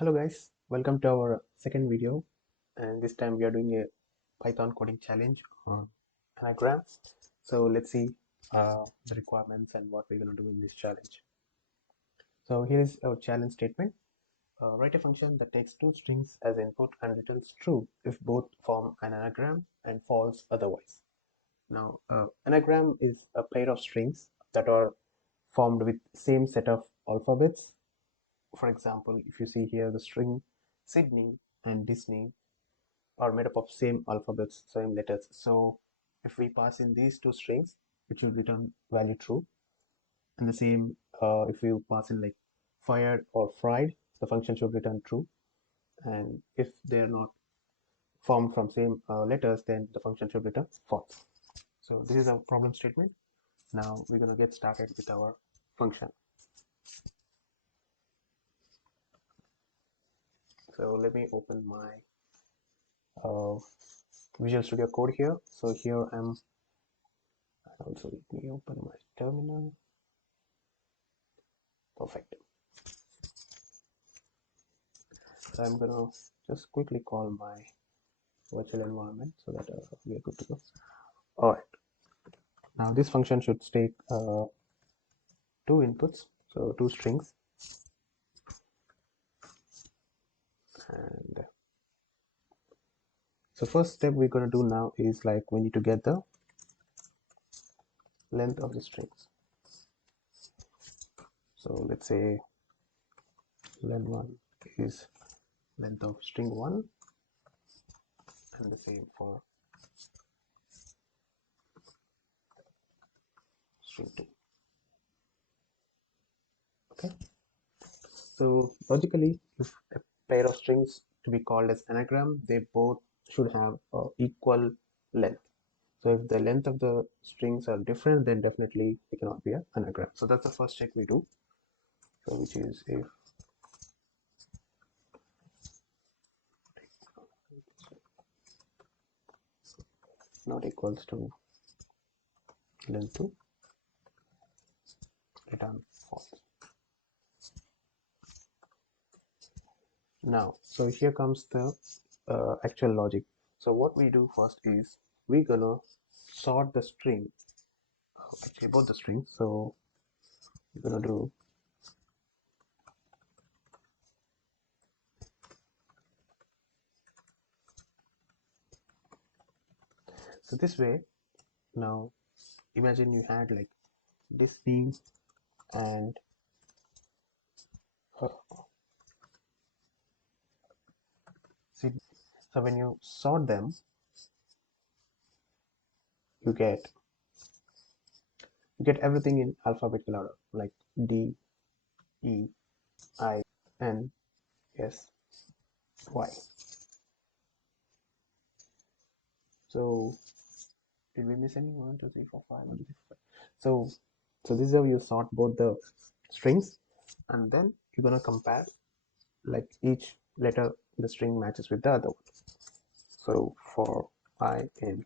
Hello guys, welcome to our second video, and this time we are doing a Python coding challenge on Anagram. So let's see the requirements and what we're going to do in this challenge. So here is our challenge statement. Write a function that takes two strings as input and returns true if both form an anagram and false otherwise. Now, anagram is a pair of strings that are formed with same set of alphabets. For example, if you see here the string Sydney and Disney are made up of same alphabets, same letters. So if we pass in these two strings, it should return value true. And the same, if you pass in like fired or fried, the function should return true. And if they are not formed from same letters, then the function should return false. So this is our problem statement. Now we're going to get started with our function. So let me open my Visual Studio Code here. So here I'm also, let me open my terminal. Perfect. So I'm gonna just quickly call my virtual environment so that we are good to go. All right. Now this function should take two inputs, so two strings, and so first step we're gonna do now is like we need to get the length of the strings. So let's say len1 is length of string 1, and the same for string 2. Okay. So logically, if a pair of strings to be called as anagram, they both should have equal length. So if the length of the strings are different, then definitely it cannot be an anagram. So that's the first check we do. So which is if not equals to length 2, return false. Now, so here comes the actual logic. So what we do first is we're gonna sort the string, actually both the strings. So we're gonna do so this way. Now imagine you had like Disney and Sydney. So when you sort them, you get everything in alphabetical order, like D, E, I, N, S, Y. So did we miss any? 1, 2, 3, 4, 5, 1, 2, 3, 4, 5. So this is how you sort both the strings, and then you're gonna compare like each letter in the string matches with the other one. So for I in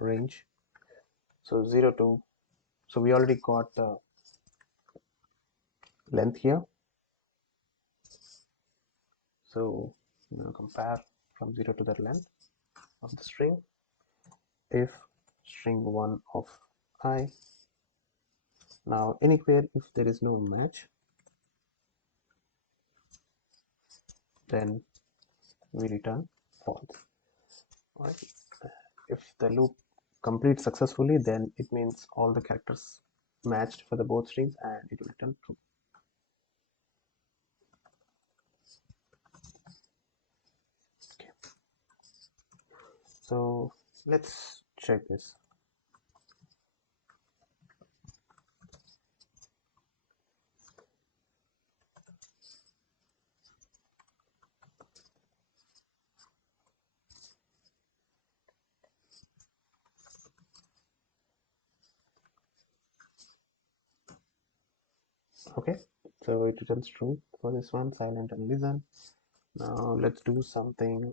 range, so 0 to, so we already got the length here. So I'm going to compare from 0 to the length of the string. If string 1 of I, now anywhere if there is no match, then we return false. All right. If the loop completes successfully, then it means all the characters matched for the both strings and it will return true. Okay. So let's check this. Okay, so it returns true for this one, silent and listen. Now let's do something.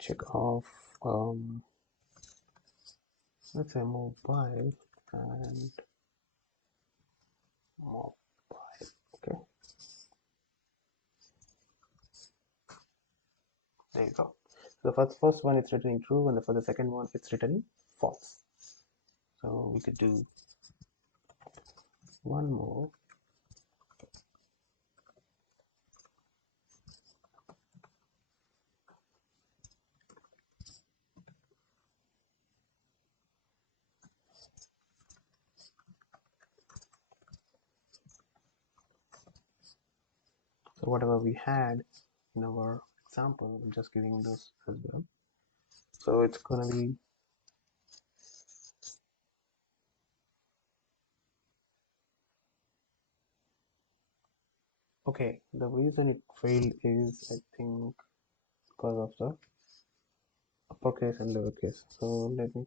Check off let's say mobile and mobile. Okay, So for the first one, it's returning true, and for the second one, it's returning false. So we could do one more. So whatever we had in our example, I'm just giving those as well. So it's gonna be okay. The reason it failed is, I think, because of the uppercase and lowercase. So let me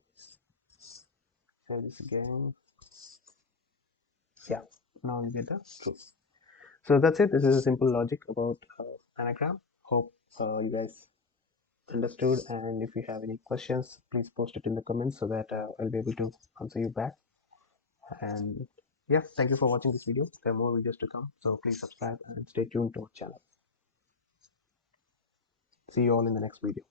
say this again. Yeah, now you get the truth. So that's it. This is a simple logic about anagram. Hope you guys understood, and if you have any questions, please post it in the comments so that I'll be able to answer you back. And yeah, thank you for watching this video. There are more videos to come, so please subscribe and stay tuned to our channel. See you all in the next video.